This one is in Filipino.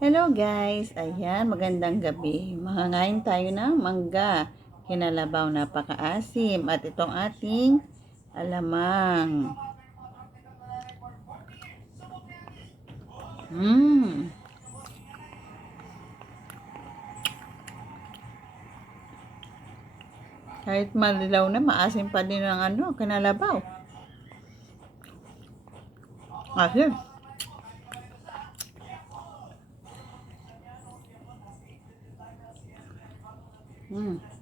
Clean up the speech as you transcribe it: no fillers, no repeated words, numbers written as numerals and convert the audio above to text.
Hello guys! Ayan, magandang gabi. Mangangain tayo ng mangga. Kinalabaw, napakaasim. At itong ating alamang. Mmm! Kahit malilaw na, maasim pa din ang kinalabaw. Asim. Mmm.